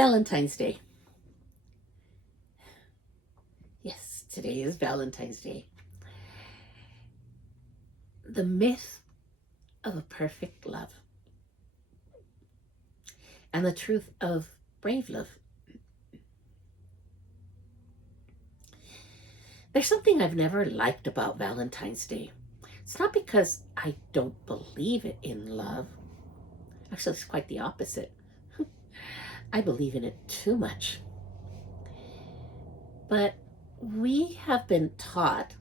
Valentine's Day. Yes, today is Valentine's Day. The myth of a perfect love and the truth of brave love. There's something I've never liked about Valentine's Day. It's not because I don't believe in love. Actually, it's quite the opposite. I believe in it too much. But we have been taught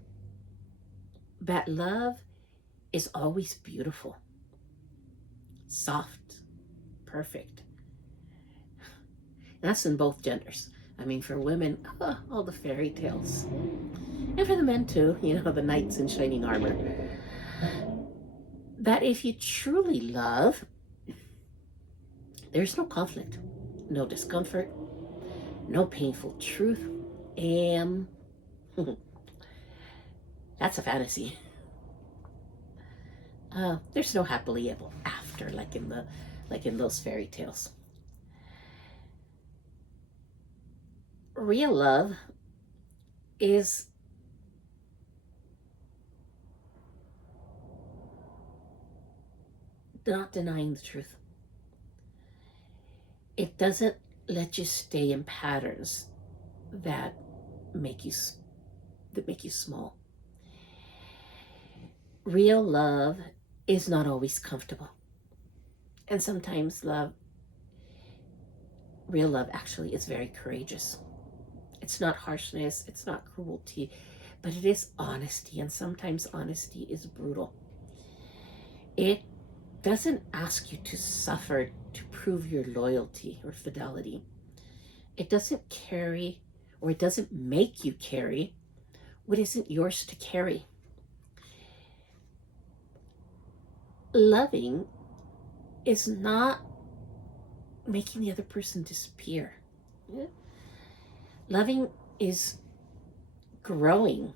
that love is always beautiful, soft, perfect. And that's in both genders. I mean, for women, all the fairy tales. And for the men too, the knights in shining armor. That if you truly love, there's no conflict, no discomfort, no painful truth. And that's a fantasy. There's no happily ever after like in those fairy tales. Real love is not denying the truth. It doesn't let you stay in patterns that make you small. Real love is not always comfortable. And sometimes real love actually is very courageous. It's not harshness, it's not cruelty, but it is honesty, and sometimes honesty is brutal. It doesn't ask you to suffer to prove your loyalty or fidelity. It doesn't carry, or it doesn't make you carry what isn't yours to carry. Loving is not making the other person disappear. Yeah. Loving is growing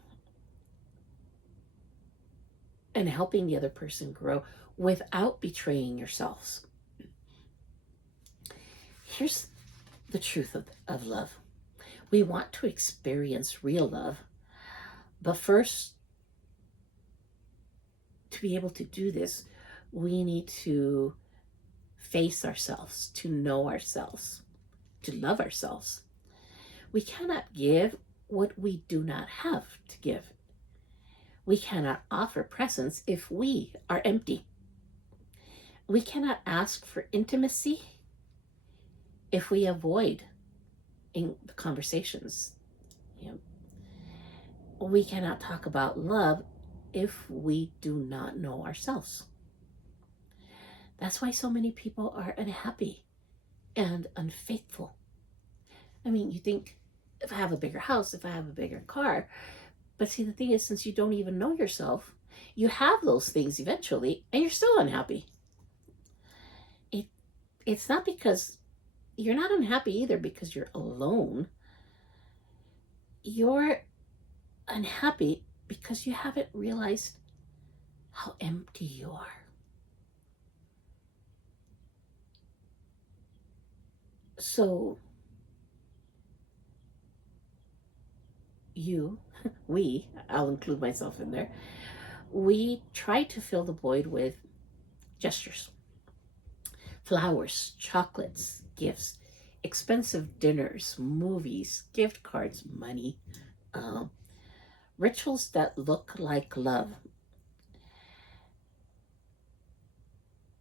and helping the other person grow without betraying yourselves. Here's the truth of love. We want to experience real love, but first, to be able to do this, we need to face ourselves, to know ourselves, to love ourselves. We cannot give what we do not have to give. We cannot offer presents if we are empty. We cannot ask for intimacy if we avoid in the conversations. We cannot talk about love if we do not know ourselves. That's why so many people are unhappy and unfaithful. I mean, you think, if I have a bigger house, if I have a bigger car, but see, the thing is, since you don't even know yourself, you have those things eventually, and you're still unhappy. It's not because you're not unhappy either because you're alone. You're unhappy because you haven't realized how empty you are. So I'll include myself in there, we try to fill the void with gestures, flowers, chocolates, gifts, expensive dinners, movies, gift cards, money, rituals that look like love.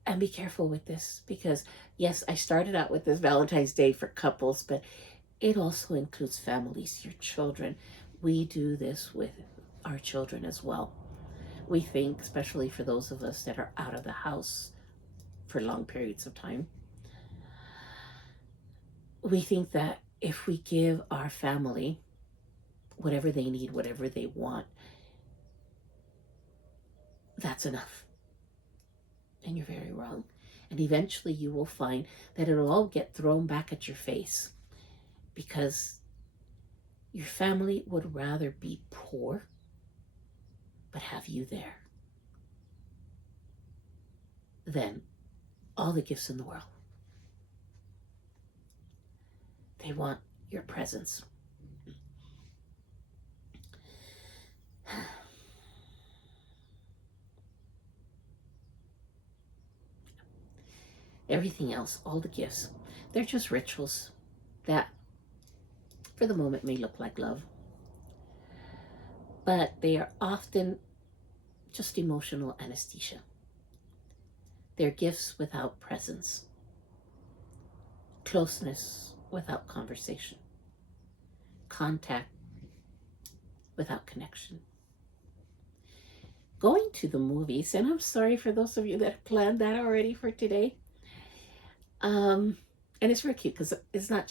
And be careful with this because, yes, I started out with this Valentine's Day for couples, but it also includes families, your children. We do this with our children as well. We think, especially for those of us that are out of the house for long periods of time, we think that if we give our family whatever they need, whatever they want, that's enough. And you're very wrong. And eventually you will find that it'll all get thrown back at your face because your family would rather be poor but have you there than all the gifts in the world. They want your presence. Everything else, all the gifts, they're just rituals that for the moment may look like love, but they are often just emotional anesthesia. They're gifts without presence, closeness without conversation, contact without connection. Going to the movies, and I'm sorry for those of you that planned that already for today. And it's very cute because it's not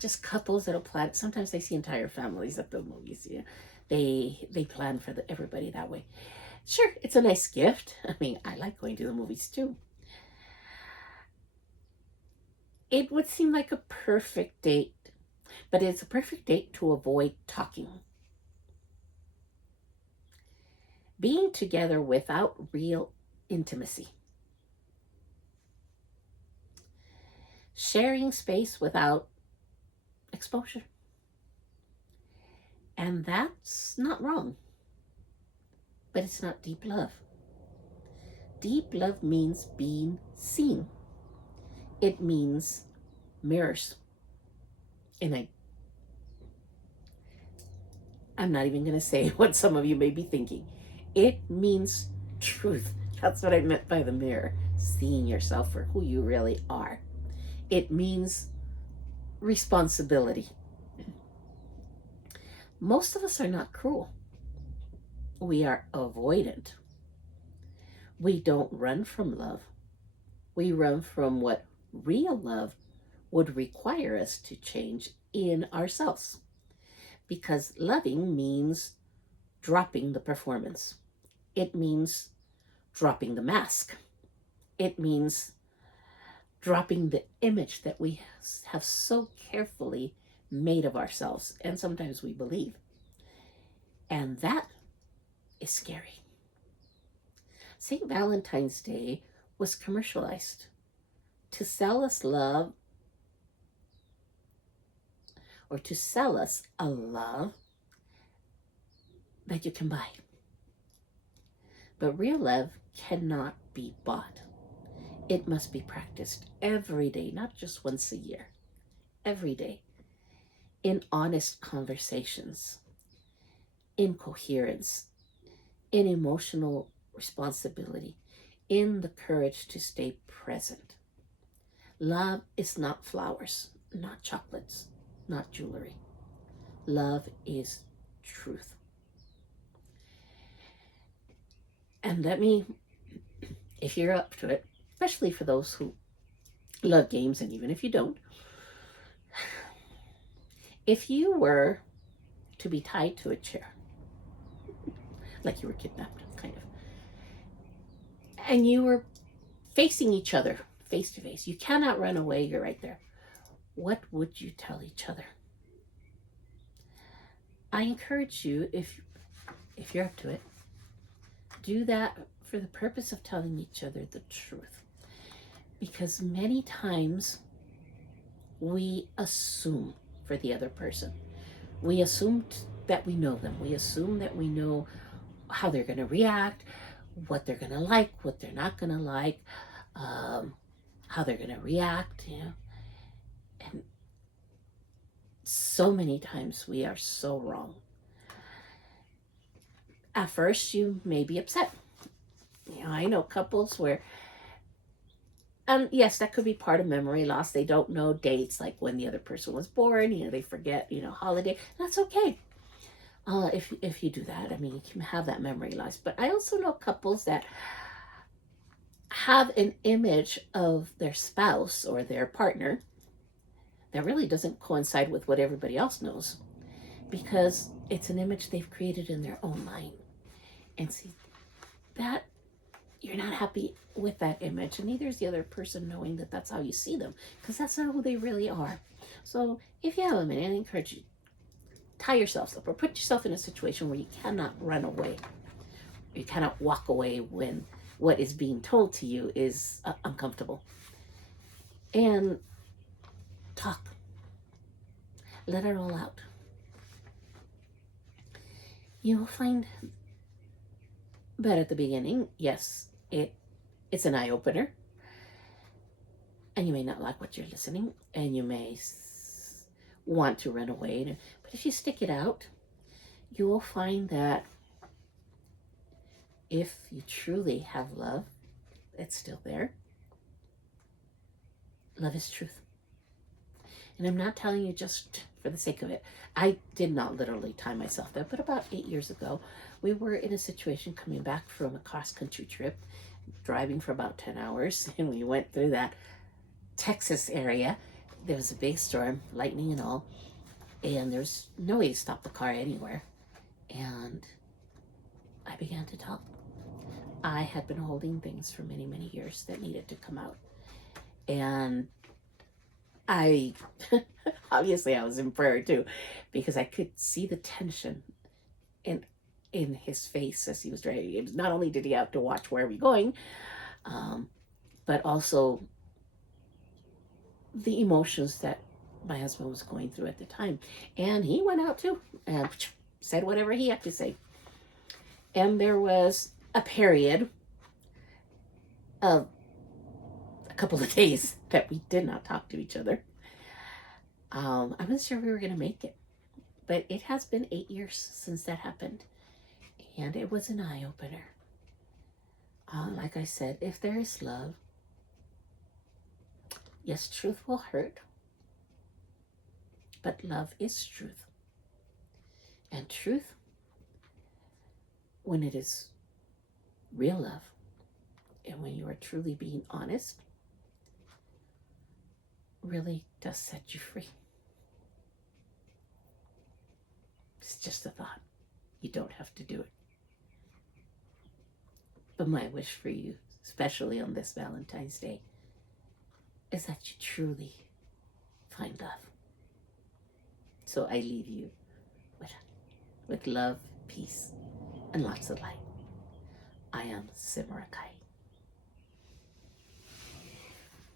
just couples that'll plan. Sometimes they see entire families at the movies. Yeah, they plan for everybody that way. Sure, it's a nice gift. I mean, I like going to the movies too. It would seem like a perfect date, but it's a perfect date to avoid talking. Being together without real intimacy. Sharing space without exposure. And that's not wrong, but it's not deep love. Deep love means being seen. It means mirrors. And I'm not even going to say what some of you may be thinking. It means truth. That's what I meant by the mirror. Seeing yourself for who you really are. It means responsibility. Most of us are not cruel. We are avoidant. We don't run from love. We run from what real love would require us to change in ourselves. Because loving means dropping the performance. It means dropping the mask. It means dropping the image that we have so carefully made of ourselves, and sometimes we believe. And that is scary. St. Valentine's Day was commercialized to sell us love, or to sell us a love that you can buy. But real love cannot be bought. It must be practiced every day, not just once a year. Every day. In honest conversations, in coherence, in emotional responsibility, in the courage to stay present. Love is not flowers, not chocolates, not jewelry. Love is truth. And let me, if you're up to it, especially for those who love games, and even if you don't, if you were to be tied to a chair, like you were kidnapped, kind of, and you were facing each other face to face, you cannot run away, you're right there, what would you tell each other? I encourage you, if you're up to it, do that for the purpose of telling each other the truth. Because many times we assume for the other person. We assume that we know them. We assume that we know how they're going to react, what they're going to like, what they're not going to like, how they're going to react, you know. And so many times we are so wrong. At first, you may be upset. You know, I know couples where, yes, that could be part of memory loss. They don't know dates, like when the other person was born. You know, they forget, you know, holiday. That's okay. If you do that, I mean, you can have that memory loss. But I also know couples that have an image of their spouse or their partner that really doesn't coincide with what everybody else knows, because it's an image they've created in their own mind. And see, that you're not happy with that image, and neither is the other person, knowing that that's how you see them, because that's not who they really are. So if you have a minute, I encourage you, tie yourselves up or put yourself in a situation where you cannot run away. You cannot walk away when what is being told to you is uncomfortable. And Talk. Let it all out. You will find that at the beginning, yes, it's an eye-opener. And you may not like what you're listening, and you may want to run away. But if you stick it out, you will find that if you truly have love, it's still there. Love is truth. And I'm not telling you just for the sake of it. I did not literally tie myself there, but about 8 years ago, we were in a situation coming back from a cross-country trip, driving for about 10 hours, and we went through that Texas area. There was a big storm, lightning and all, and there's no way to stop the car anywhere. And I began to talk. I had been holding things for many, many years that needed to come out. And I, obviously I was in prayer too, because I could see the tension in his face as he was driving. It was, not only did he have to watch where we're going, but also the emotions that my husband was going through at the time. And he went out too and said whatever he had to say. And there was a period of a couple of days that we did not talk to each other. I wasn't sure we were going to make it, but it has been 8 years since that happened, and it was an eye-opener. Like I said, if there is love, yes, truth will hurt, but love is truth. And truth, when it is real love, and when you are truly being honest, really does set you free. It's just a thought. You don't have to do it. But my wish for you, especially on this Valentine's Day, is that you truly find love. So I leave you with love, peace, and lots of light. I am Simera'Kai.